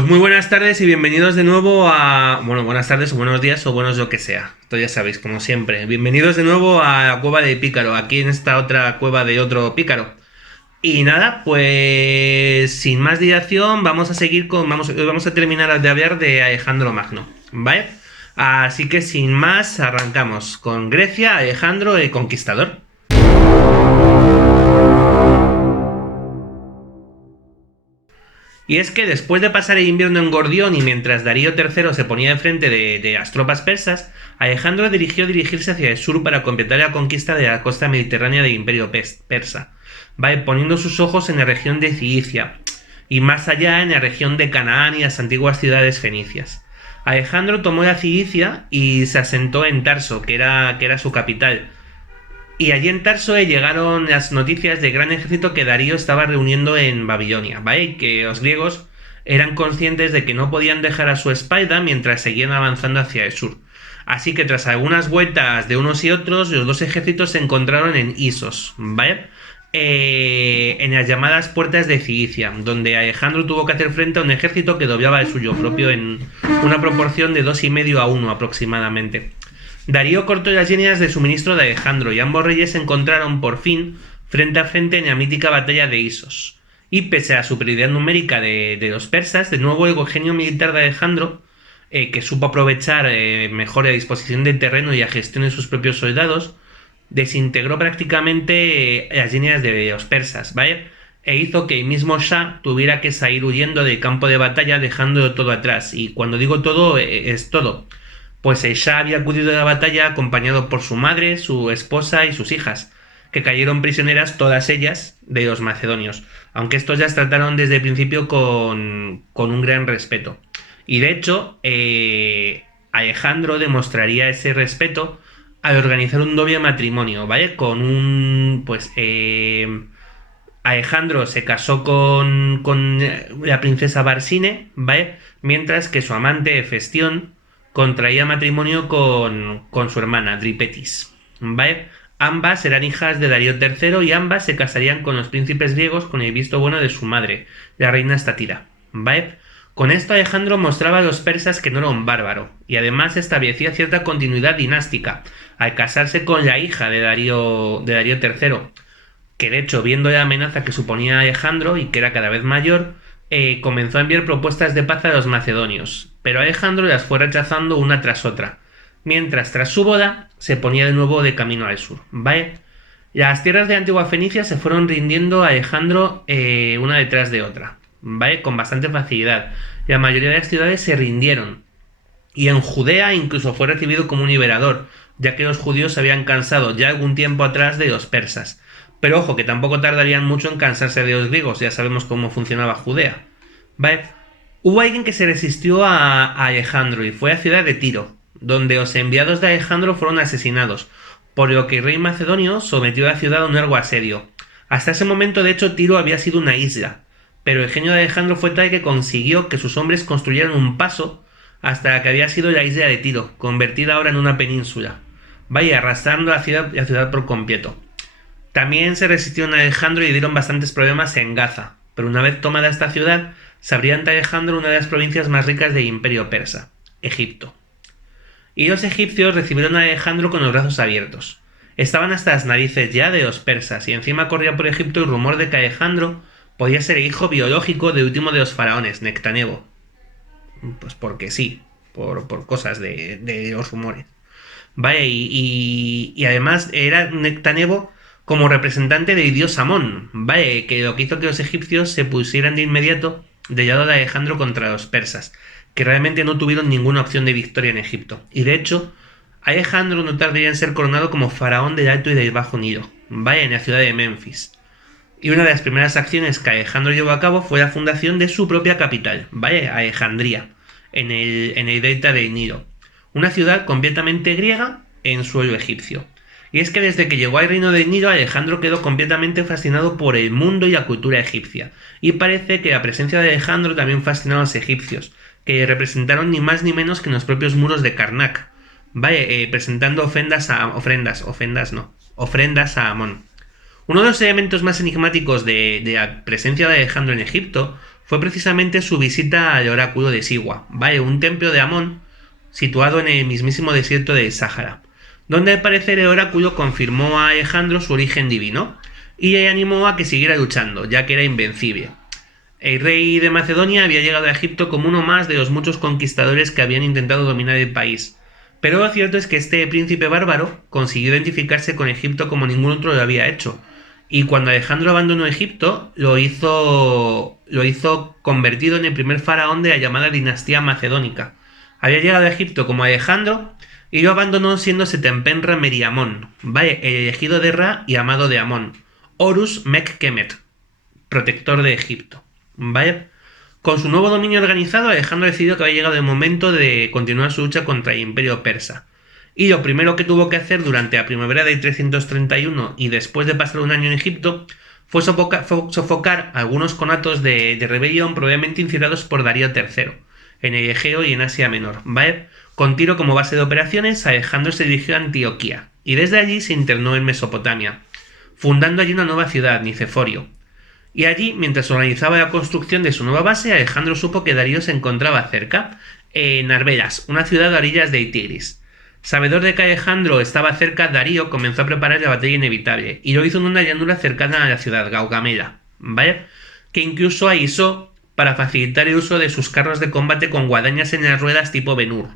Pues muy buenas tardes y bienvenidos de nuevo a... Bueno, buenas tardes o buenos días o buenos lo que sea. Esto ya sabéis, como siempre. Bienvenidos de nuevo a la cueva de Pícaro, aquí en esta otra cueva de otro Pícaro. Y nada, pues sin más dilación vamos a seguir con... Vamos a terminar de hablar de Alejandro Magno, ¿vale? Así que sin más arrancamos con Grecia, Alejandro el Conquistador. Y es que después de pasar el invierno en Gordión y mientras Darío III se ponía enfrente de las tropas persas, Alejandro dirigirse hacia el sur para completar la conquista de la costa mediterránea del imperio persa, ¿vale? Poniendo sus ojos en la región de Cilicia y más allá en la región de Canaán y las antiguas ciudades fenicias. Alejandro tomó la Cilicia y se asentó en Tarso, que era su capital. Y allí en Tarso llegaron las noticias del gran ejército que Darío estaba reuniendo en Babilonia, ¿vale? Y que los griegos eran conscientes de que no podían dejar a su espalda mientras seguían avanzando hacia el sur. Así que tras algunas vueltas de unos y otros, los dos ejércitos se encontraron en Isos, ¿vale? En las llamadas puertas de Cilicia, donde Alejandro tuvo que hacer frente a un ejército que doblaba el suyo propio en una proporción de 2,5 a 1 aproximadamente. Darío cortó las líneas de suministro de Alejandro y ambos reyes se encontraron por fin frente a frente en la mítica batalla de Isos. Y pese a la superioridad numérica de los persas, de nuevo el genio militar de Alejandro, que supo aprovechar mejor la disposición del terreno y la gestión de sus propios soldados, desintegró prácticamente las líneas de los persas, ¿vale? E hizo que el mismo Shah tuviera que salir huyendo del campo de batalla dejándolo todo atrás. Y cuando digo todo, es todo. Pues el Shah había acudido a la batalla acompañado por su madre, su esposa y sus hijas, que cayeron prisioneras todas ellas de los macedonios, aunque estos ya trataron desde el principio con un gran respeto. Y de hecho, Alejandro demostraría ese respeto al organizar un doble matrimonio, ¿vale? Alejandro se casó con la princesa Barsine, ¿vale? Mientras que su amante Hefestión contraía matrimonio con su hermana Dripetis, ¿vale? Ambas eran hijas de Darío III y ambas se casarían con los príncipes griegos con el visto bueno de su madre, la reina Estatira, ¿vale? Con esto Alejandro mostraba a los persas que no era un bárbaro y además establecía cierta continuidad dinástica al casarse con la hija de Darío III, que de hecho, viendo la amenaza que suponía Alejandro y que era cada vez mayor, comenzó a enviar propuestas de paz a los macedonios, pero Alejandro las fue rechazando una tras otra, mientras tras su boda se ponía de nuevo de camino al sur, ¿vale? Las tierras de Antigua Fenicia se fueron rindiendo a Alejandro una detrás de otra, ¿vale? Con bastante facilidad. La mayoría de las ciudades se rindieron, y en Judea incluso fue recibido como un liberador, ya que los judíos se habían cansado ya algún tiempo atrás de los persas. Pero ojo, que tampoco tardarían mucho en cansarse de los griegos, ya sabemos cómo funcionaba Judea, ¿vale? Hubo alguien que se resistió a Alejandro y fue a la ciudad de Tiro, donde los enviados de Alejandro fueron asesinados, por lo que el rey macedonio sometió a la ciudad a un largo asedio. Hasta ese momento, de hecho, Tiro había sido una isla, pero el genio de Alejandro fue tal que consiguió que sus hombres construyeran un paso hasta la que había sido la isla de Tiro, convertida ahora en una península, vaya, arrastrando la ciudad por completo. También se resistieron a Alejandro y dieron bastantes problemas en Gaza, pero una vez tomada esta ciudad, se abría ante Alejandro una de las provincias más ricas del imperio persa, Egipto. Y los egipcios recibieron a Alejandro con los brazos abiertos. Estaban hasta las narices ya de los persas, y encima corría por Egipto el rumor de que Alejandro podía ser el hijo biológico del último de los faraones, Nectanebo. Pues porque sí, por cosas de los rumores. Vale, y además era Nectanebo como representante del dios Amón, ¿vale? Que lo que hizo que los egipcios se pusieran de inmediato del lado de Alejandro contra los persas, que realmente no tuvieron ninguna opción de victoria en Egipto. Y de hecho, Alejandro no tardaría en ser coronado como faraón del Alto y del Bajo Nilo, ¿vale? En la ciudad de Menfis. Y una de las primeras acciones que Alejandro llevó a cabo fue la fundación de su propia capital, ¿vale? Alejandría, en el delta del Nilo. Una ciudad completamente griega en suelo egipcio. Y es que desde que llegó al reino del Nilo, Alejandro quedó completamente fascinado por el mundo y la cultura egipcia. Y parece que la presencia de Alejandro también fascinó a los egipcios, que representaron ni más ni menos que en los propios muros de Karnak, ¿vale? Presentando ofrendas a Amón. Uno de los elementos más enigmáticos de la presencia de Alejandro en Egipto fue precisamente su visita al oráculo de Siwa, ¿vale? Un templo de Amón situado en el mismísimo desierto del Sáhara, donde al parecer el oráculo confirmó a Alejandro su origen divino y le animó a que siguiera luchando, ya que era invencible. El rey de Macedonia había llegado a Egipto como uno más de los muchos conquistadores que habían intentado dominar el país, pero lo cierto es que este príncipe bárbaro consiguió identificarse con Egipto como ningún otro lo había hecho, y cuando Alejandro abandonó Egipto lo hizo convertido en el primer faraón de la llamada dinastía macedónica. Había llegado a Egipto como Alejandro y lo abandonó siendo Setempenra Meriamón, ¿vale? El elegido de Ra y amado de Amón, Horus Mekkemet, protector de Egipto, ¿vale? Con su nuevo dominio organizado, Alejandro decidió que había llegado el momento de continuar su lucha contra el imperio persa. Y lo primero que tuvo que hacer durante la primavera de 331 y después de pasar un año en Egipto fue sofocar algunos conatos de rebelión probablemente incitados por Darío III en el Egeo y en Asia Menor, ¿vale? Con Tiro como base de operaciones, Alejandro se dirigió a Antioquía y desde allí se internó en Mesopotamia, fundando allí una nueva ciudad, Niceforio. Y allí, mientras organizaba la construcción de su nueva base, Alejandro supo que Darío se encontraba cerca, en Arbelas, una ciudad a orillas del Tigris. Sabedor de que Alejandro estaba cerca, Darío comenzó a preparar la batalla inevitable, y lo hizo en una llanura cercana a la ciudad, Gaugamela, ¿vale? Que incluso aisó para facilitar el uso de sus carros de combate con guadañas en las ruedas tipo Ben-Hur.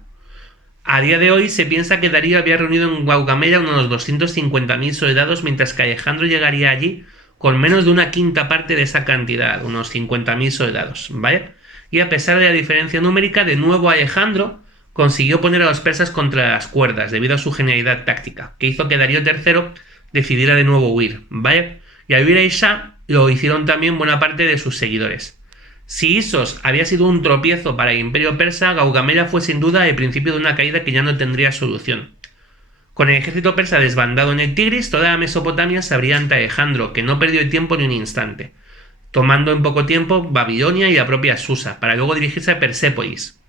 A día de hoy se piensa que Darío había reunido en Gaugamela unos 250.000 soldados, mientras que Alejandro llegaría allí con menos de una quinta parte de esa cantidad, unos 50.000 soldados, ¿vale? Y a pesar de la diferencia numérica, de nuevo Alejandro consiguió poner a los persas contra las cuerdas debido a su genialidad táctica, que hizo que Darío III decidiera de nuevo huir, ¿vale? Y al huir a Isha lo hicieron también buena parte de sus seguidores. Si Isos había sido un tropiezo para el imperio persa, Gaugamela fue sin duda el principio de una caída que ya no tendría solución. Con el ejército persa desbandado en el Tigris, toda la Mesopotamia se abría ante Alejandro, que no perdió el tiempo ni un instante, tomando en poco tiempo Babilonia y la propia Susa, para luego dirigirse a Persépolis,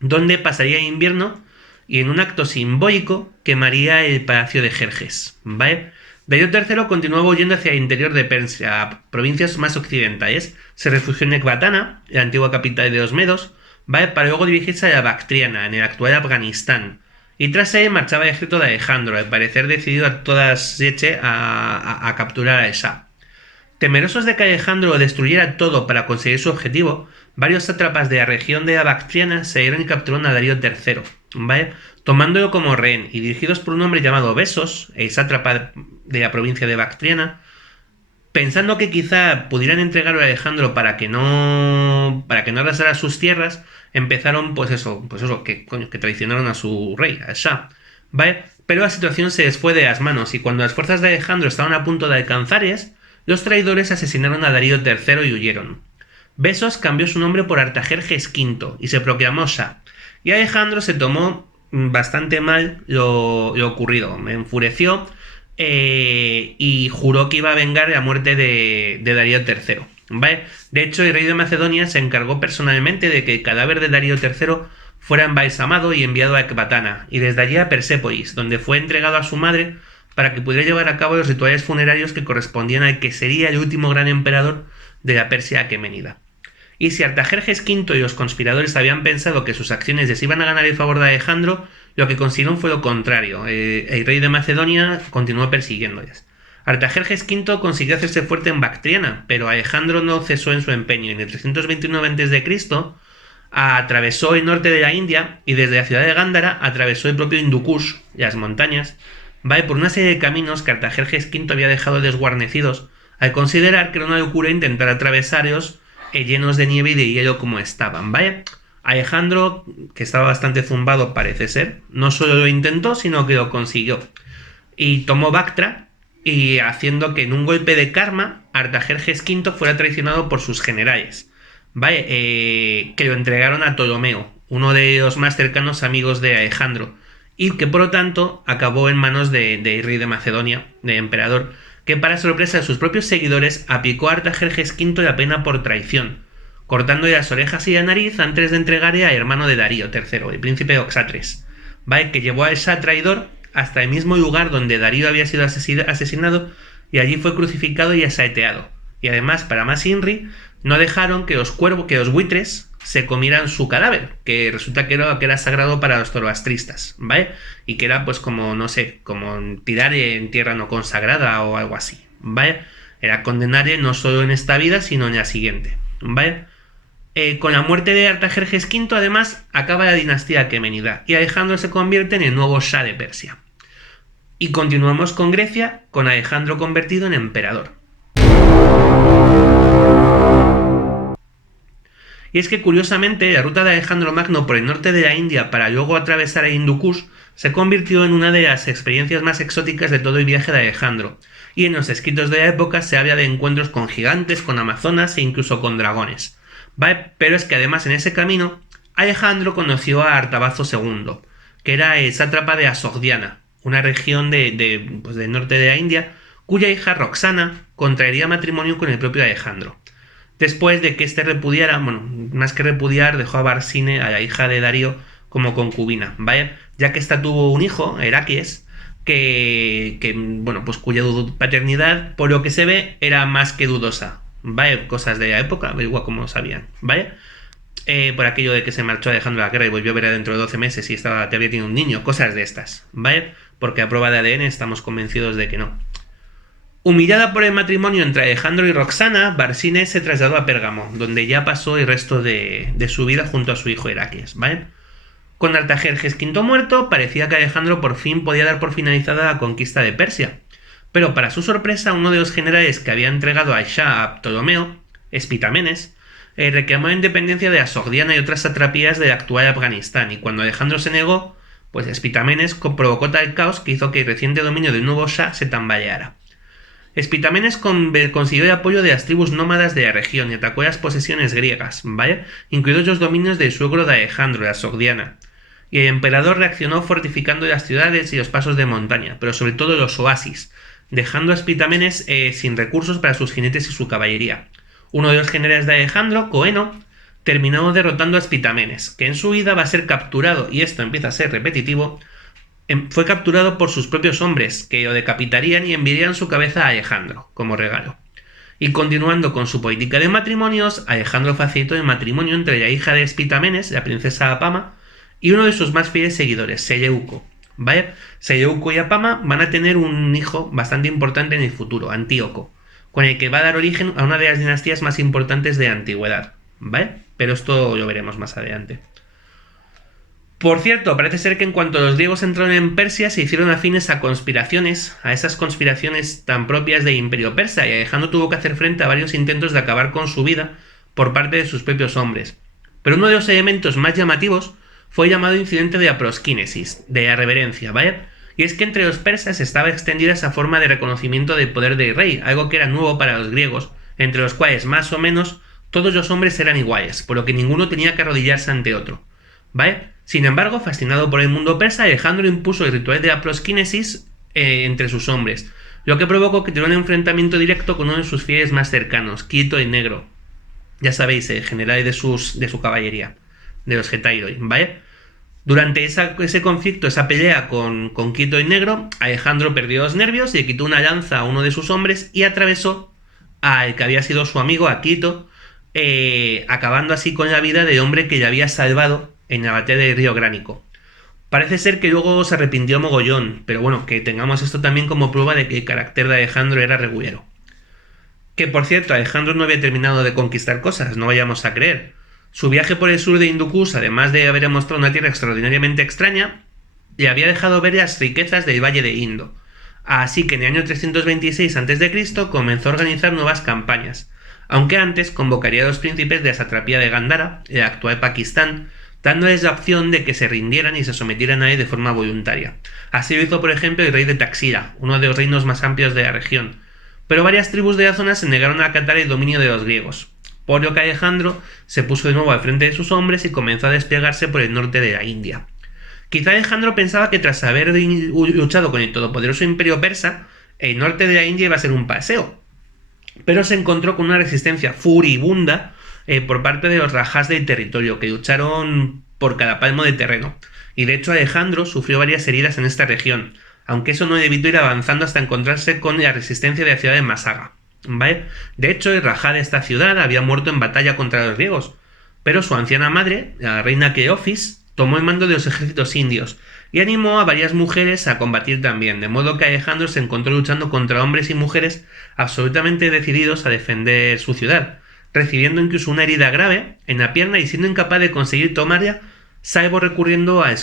donde pasaría el invierno y en un acto simbólico quemaría el palacio de Jerjes, ¿vale? Darío III continuaba huyendo hacia el interior de Persia, a provincias más occidentales. Se refugió en Ecbatana, la antigua capital de los medos, ¿vale? Para luego dirigirse a la Bactriana, en el actual Afganistán. Y tras él marchaba el ejército de Alejandro, al parecer decidido a todas leche a capturar a Esa. Temerosos de que Alejandro destruyera todo para conseguir su objetivo, varios sátrapas de la región de la Bactriana se dieron y capturaron a Darío III, ¿vale? Tomándolo como rehén y dirigidos por un hombre llamado Besos, el sátrapa de la provincia de Bactriana, pensando que quizá pudieran entregarlo a Alejandro para que no arrasara sus tierras, empezaron que traicionaron a su rey, a Shah, ¿vale? Pero la situación se les fue de las manos y cuando las fuerzas de Alejandro estaban a punto de alcanzarles, los traidores asesinaron a Darío III y huyeron. Besos cambió su nombre por Artajerjes V y se proclamó Shah, y Alejandro se tomó bastante mal lo ocurrido, me enfureció y juró que iba a vengar la muerte de Darío III. ¿Vale? De hecho, el rey de Macedonia se encargó personalmente de que el cadáver de Darío III fuera embalsamado y enviado a Ecbatana, y desde allí a Persépolis, donde fue entregado a su madre para que pudiera llevar a cabo los rituales funerarios que correspondían al que sería el último gran emperador de la Persia aquemenida. Y si Artajerjes V y los conspiradores habían pensado que sus acciones les iban a ganar el favor de Alejandro, lo que consiguieron fue lo contrario. El rey de Macedonia continuó persiguiéndoles. Artajerjes V consiguió hacerse fuerte en Bactriana, pero Alejandro no cesó en su empeño. En el 329 a.C. atravesó el norte de la India y desde la ciudad de Gándara atravesó el propio Hindu Kush, las montañas, ¿vale? Por una serie de caminos que Artajerjes V había dejado desguarnecidos al considerar que era una locura intentar atravesarlos llenos de nieve y de hielo como estaban, ¿vale? Alejandro, que estaba bastante zumbado parece ser, no solo lo intentó, sino que lo consiguió. Y tomó Bactra, y haciendo que en un golpe de karma, Artajerjes V fuera traicionado por sus generales, ¿vale? Que lo entregaron a Ptolomeo, uno de los más cercanos amigos de Alejandro, y que por lo tanto acabó en manos del rey de Macedonia, del emperador, que para sorpresa de sus propios seguidores aplicó a Artajerjes V la pena por traición, cortándole las orejas y la nariz antes de entregarle al hermano de Darío III, el príncipe Oxatres, ¿vale? Que llevó a ese traidor hasta el mismo lugar donde Darío había sido asesinado y allí fue crucificado y asaeteado. Y además, para más Inri, no dejaron que los buitres se comieran su cadáver, que resulta que era sagrado para los zoroastristas, ¿vale? Y que era pues como, no sé, como tirar en tierra no consagrada o algo así, ¿vale? Era condenar no solo en esta vida, sino en la siguiente, ¿vale? Con la muerte de Artajerjes V, además, acaba la dinastía aquemenida y Alejandro se convierte en el nuevo Shah de Persia. Y continuamos con Grecia, con Alejandro convertido en emperador. Y es que curiosamente la ruta de Alejandro Magno por el norte de la India para luego atravesar el Hindu Kush se convirtió en una de las experiencias más exóticas de todo el viaje de Alejandro, y en los escritos de la época se habla de encuentros con gigantes, con amazonas e incluso con dragones, ¿vale? Pero es que además en ese camino Alejandro conoció a Artabazo II, que era el sátrapa de Asogdiana, una región del norte de la India, cuya hija Roxana contraería matrimonio con el propio Alejandro. Después de que éste repudiara, bueno, más que repudiar, dejó a Barsine, a la hija de Darío, como concubina, ¿vale? Ya que ésta tuvo un hijo, Heraquies, bueno, pues cuya paternidad, por lo que se ve, era más que dudosa, ¿vale? Cosas de la época, igual como lo sabían, ¿vale? Por aquello de que se marchó Alejandro a la guerra y volvió a ver dentro de 12 meses y todavía tiene un niño, cosas de estas, ¿vale? Porque a prueba de ADN estamos convencidos de que no. Humillada por el matrimonio entre Alejandro y Roxana, Barsine se trasladó a Pérgamo, donde ya pasó el resto de su vida junto a su hijo Heraquies, ¿vale? Con Artajerjes V muerto, parecía que Alejandro por fin podía dar por finalizada la conquista de Persia. Pero para su sorpresa, uno de los generales que había entregado al Shah a Ptolomeo, Espitamenes, reclamó la independencia de Asogdiana y otras satrapías del actual Afganistán, y cuando Alejandro se negó, pues Espitamenes provocó tal caos que hizo que el reciente dominio del nuevo Shah se tambaleara. Espitamenes consiguió el apoyo de las tribus nómadas de la región y atacó las posesiones griegas, ¿vale? Incluidos los dominios del suegro de Alejandro, la Sogdiana. Y el emperador reaccionó fortificando las ciudades y los pasos de montaña, pero sobre todo los oasis, dejando a Espitamenes sin recursos para sus jinetes y su caballería. Uno de los generales de Alejandro, Coeno, terminó derrotando a Espitamenes, que en su huida va a ser capturado, y esto empieza a ser repetitivo. Fue capturado por sus propios hombres, que lo decapitarían y enviarían su cabeza a Alejandro, como regalo. Y continuando con su política de matrimonios, Alejandro facilitó el matrimonio entre la hija de Espitamenes, la princesa Apama, y uno de sus más fieles seguidores, Seleuco. ¿Vale? Seleuco y Apama van a tener un hijo bastante importante en el futuro, Antíoco, con el que va a dar origen a una de las dinastías más importantes de la antigüedad. ¿Vale? Pero esto lo veremos más adelante. Por cierto, parece ser que en cuanto los griegos entraron en Persia se hicieron afines a conspiraciones, a esas conspiraciones tan propias del Imperio Persa, y Alejandro tuvo que hacer frente a varios intentos de acabar con su vida por parte de sus propios hombres. Pero uno de los elementos más llamativos fue el llamado incidente de la prosquínesis, de la reverencia, ¿vale? Y es que entre los persas estaba extendida esa forma de reconocimiento del poder del rey, algo que era nuevo para los griegos, entre los cuales más o menos todos los hombres eran iguales, por lo que ninguno tenía que arrodillarse ante otro, ¿vale? Sin embargo, fascinado por el mundo persa, Alejandro impuso el ritual de la prosquínesis entre sus hombres, lo que provocó que tuviera un enfrentamiento directo con uno de sus fieles más cercanos, Quito el Negro. Ya sabéis, el general de su caballería, de los Getairoi, ¿vale? Durante ese conflicto, esa pelea con Quito el Negro, Alejandro perdió los nervios y le quitó una lanza a uno de sus hombres y atravesó al que había sido su amigo, a Quito, acabando así con la vida del hombre que le había salvado en la batalla del río Gránico. Parece ser que luego se arrepintió mogollón, pero bueno, que tengamos esto también como prueba de que el carácter de Alejandro era regulero. Que por cierto, Alejandro no había terminado de conquistar cosas, no vayamos a creer. Su viaje por el sur de Hindu Kush, además de haber mostrado una tierra extraordinariamente extraña, le había dejado ver las riquezas del Valle de Indo. Así que en el año 326 a.C. comenzó a organizar nuevas campañas, aunque antes convocaría a los príncipes de la satrapía de Gandhara, el actual Pakistán, dándoles la opción de que se rindieran y se sometieran a él de forma voluntaria. Así lo hizo, por ejemplo, el rey de Taxila, uno de los reinos más amplios de la región, pero varias tribus de la zona se negaron a acatar el dominio de los griegos, por lo que Alejandro se puso de nuevo al frente de sus hombres y comenzó a desplegarse por el norte de la India. Quizá Alejandro pensaba que tras haber luchado con el todopoderoso imperio persa, el norte de la India iba a ser un paseo, pero se encontró con una resistencia furibunda por parte de los rajás del territorio, que lucharon por cada palmo de terreno, y de hecho Alejandro sufrió varias heridas en esta región, aunque eso no le evitó ir avanzando hasta encontrarse con la resistencia de la ciudad de Masaga, ¿vale? De hecho, el rajá de esta ciudad había muerto en batalla contra los griegos, pero su anciana madre, la reina Queofis, tomó el mando de los ejércitos indios y animó a varias mujeres a combatir también, de modo que Alejandro se encontró luchando contra hombres y mujeres absolutamente decididos a defender su ciudad, recibiendo incluso una herida grave en la pierna y siendo incapaz de conseguir tomarla, salvo recurriendo a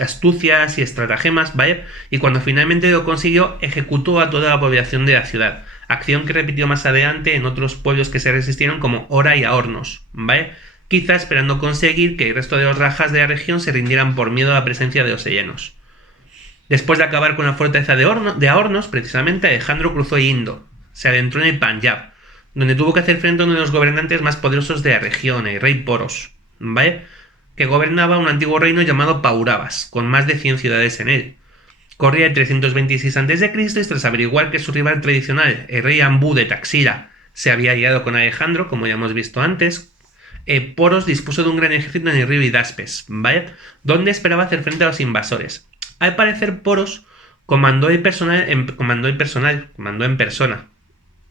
astucias y estratagemas, ¿vale? Y cuando finalmente lo consiguió, ejecutó a toda la población de la ciudad, acción que repitió más adelante en otros pueblos que se resistieron como Ora y Aornos, ¿vale? Quizá esperando conseguir que el resto de los rajas de la región se rindieran por miedo a la presencia de los hellenos. Después de acabar con la fortaleza de Aornos, precisamente Alejandro cruzó Indo, se adentró en el Panjab, donde tuvo que hacer frente a uno de los gobernantes más poderosos de la región, el rey Poros, ¿vale? Que gobernaba un antiguo reino llamado Pauravas, con más de 100 ciudades en él. Corría el 326 a.C. y tras averiguar que su rival tradicional, el rey Ambú de Taxila, se había aliado con Alejandro, como ya hemos visto antes, Poros dispuso de un gran ejército en el río Hidaspes, ¿vale? Donde esperaba hacer frente a los invasores. Al parecer, Poros comandó en persona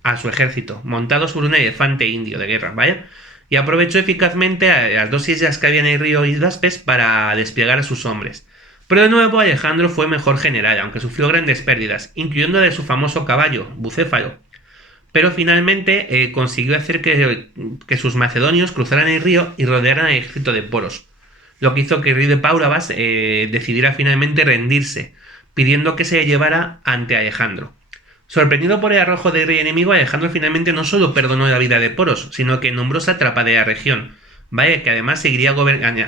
a su ejército, montado sobre un elefante indio de guerra, ¿vale? Y aprovechó eficazmente a las dos islas que había en el río Hidaspes para desplegar a sus hombres. Pero de nuevo Alejandro fue mejor general, aunque sufrió grandes pérdidas, incluyendo de su famoso caballo, Bucéfalo. Pero finalmente consiguió hacer que sus macedonios cruzaran el río y rodearan el ejército de Poros, lo que hizo que el rey de Pauravas decidiera finalmente rendirse, pidiendo que se le llevara ante Alejandro. Sorprendido por el arrojo del rey enemigo, Alejandro finalmente no solo perdonó la vida de Poros, sino que nombró sátrapa de la región, ¿vale? Que además seguiría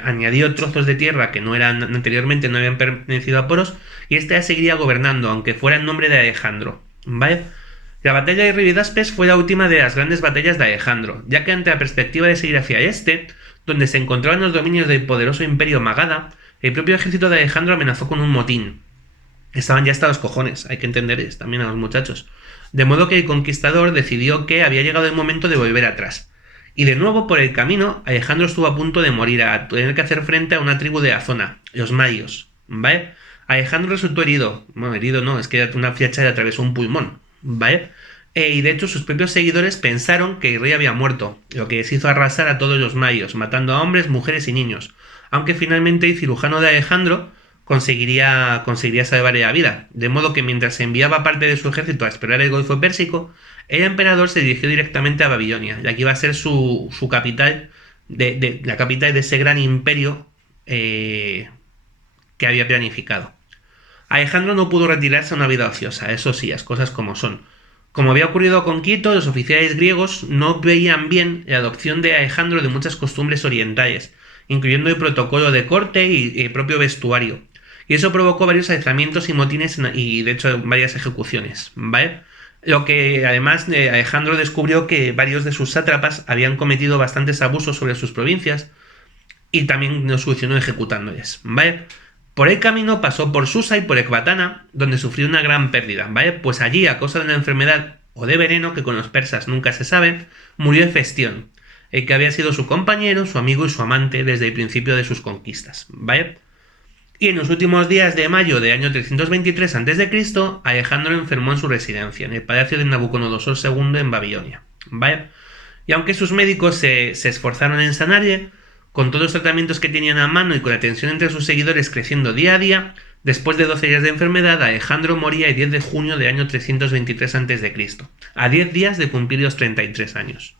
añadió trozos de tierra que anteriormente no habían pertenecido a Poros, y éste seguiría gobernando, aunque fuera en nombre de Alejandro, ¿vale? La batalla de río Hidaspes fue la última de las grandes batallas de Alejandro, ya que ante la perspectiva de seguir hacia este, donde se encontraban los dominios del poderoso imperio Magadha, el propio ejército de Alejandro amenazó con un motín. Estaban ya hasta los cojones, hay que entender también a los muchachos. De modo que el conquistador decidió que había llegado el momento de volver atrás. Y de nuevo por el camino, Alejandro estuvo a punto de morir, a tener que hacer frente a una tribu de la zona, los Marios, ¿vale? Alejandro resultó herido. Bueno, herido no, es que una flecha le atravesó un pulmón, ¿vale? Y de hecho sus propios seguidores pensaron que el rey había muerto, lo que les hizo arrasar a todos los Marios, matando a hombres, mujeres y niños. Aunque finalmente el cirujano de Alejandro conseguiría salvarle la vida, de modo que mientras enviaba parte de su ejército a explorar el Golfo Pérsico, el emperador se dirigió directamente a Babilonia, y aquí iba a ser su capital, la capital de ese gran imperio que había planificado. Alejandro no pudo retirarse a una vida ociosa, eso sí, las cosas como son. Como había ocurrido con Quito, los oficiales griegos no veían bien la adopción de Alejandro de muchas costumbres orientales, incluyendo el protocolo de corte y el propio vestuario. Y eso provocó varios alzamientos y motines y de hecho varias ejecuciones, ¿vale? Lo que además Alejandro descubrió que varios de sus sátrapas habían cometido bastantes abusos sobre sus provincias y también lo solucionó ejecutándoles, ¿vale? Por el camino pasó por Susa y por Ecbatana, donde sufrió una gran pérdida, ¿vale? Pues allí, a causa de una enfermedad o de veneno que con los persas nunca se sabe, murió Hefestión, el que había sido su compañero, su amigo y su amante desde el principio de sus conquistas, ¿vale? Y en los últimos días de mayo del año 323 a.C., Alejandro enfermó en su residencia, en el palacio de Nabucodonosor II en Babilonia, ¿vale? Y aunque sus médicos se esforzaron en sanarle, con todos los tratamientos que tenían a mano y con la tensión entre sus seguidores creciendo día a día, después de 12 días de enfermedad, Alejandro moría el 10 de junio del año 323 a.C., a 10 días de cumplir los 33 años.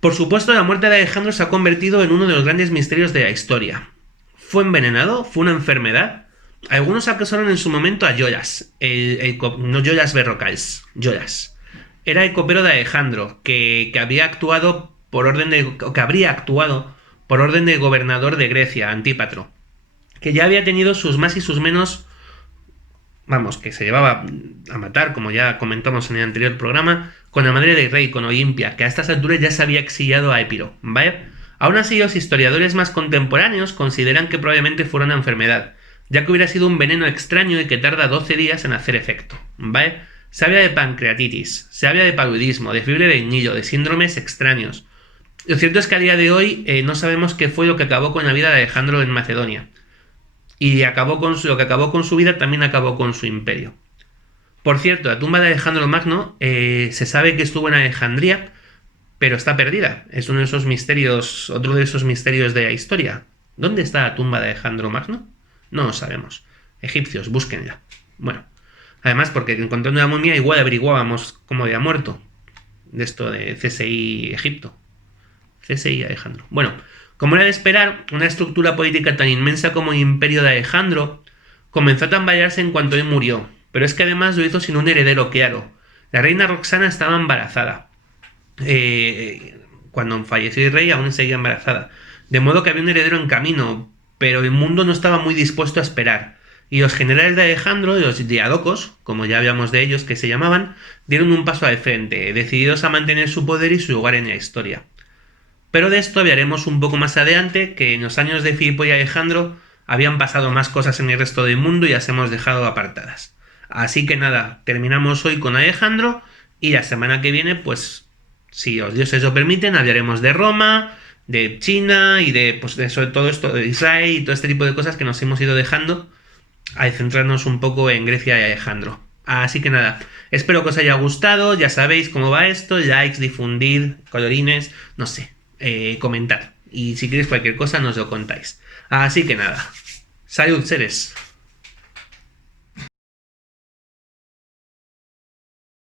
Por supuesto, la muerte de Alejandro se ha convertido en uno de los grandes misterios de la historia. ¿Fue envenenado? ¿Fue una enfermedad? Algunos acusaron en su momento a Yolas, no Yolas Berrocals, Yolas. Era el copero de Alejandro, que habría actuado por orden del gobernador de Grecia, Antípatro, que ya había tenido sus más y sus menos, que se llevaba a matar, como ya comentamos en el anterior programa, con la madre del rey, con Olimpia, que a estas alturas ya se había exiliado a Épiro, ¿vale? Aún así, los historiadores más contemporáneos consideran que probablemente fuera una enfermedad, ya que hubiera sido un veneno extraño y que tarda 12 días en hacer efecto, ¿vale? Se habla de pancreatitis, se habla de paludismo, de fiebre del Nilo, de síndromes extraños. Lo cierto es que a día de hoy no sabemos qué fue lo que acabó con la vida de Alejandro en Macedonia. Y lo que acabó con su vida también acabó con su imperio. Por cierto, la tumba de Alejandro Magno se sabe que estuvo en Alejandría, pero está perdida. Es uno de esos misterios, otro de esos misterios de la historia. ¿Dónde está la tumba de Alejandro Magno? No lo sabemos. Egipcios, búsquenla. Bueno, además porque encontrando una momia igual averiguábamos cómo había muerto. De esto de CSI Egipto. CSI Alejandro. Bueno, como era de esperar, una estructura política tan inmensa como el imperio de Alejandro comenzó a tambalearse en cuanto él murió. Pero es que además lo hizo sin un heredero claro. La reina Roxana estaba embarazada. Cuando falleció el rey aún seguía embarazada. De modo que había un heredero en camino, pero el mundo no estaba muy dispuesto a esperar. Y los generales de Alejandro, los diadocos, como ya habíamos de ellos que se llamaban, dieron un paso al frente, decididos a mantener su poder y su lugar en la historia. Pero de esto hablaremos un poco más adelante, que en los años de Filipo y Alejandro habían pasado más cosas en el resto del mundo y las hemos dejado apartadas. Así que nada, terminamos hoy con Alejandro y la semana que viene, pues, si los dioses lo permiten, hablaremos de Roma, de China y de, pues, de sobre todo esto de Israel y todo este tipo de cosas que nos hemos ido dejando al centrarnos un poco en Grecia y Alejandro. Así que nada, espero que os haya gustado, ya sabéis cómo va esto, likes, difundir, colorines, no sé, comentad. Y si queréis cualquier cosa nos lo contáis. Así que nada, salud seres.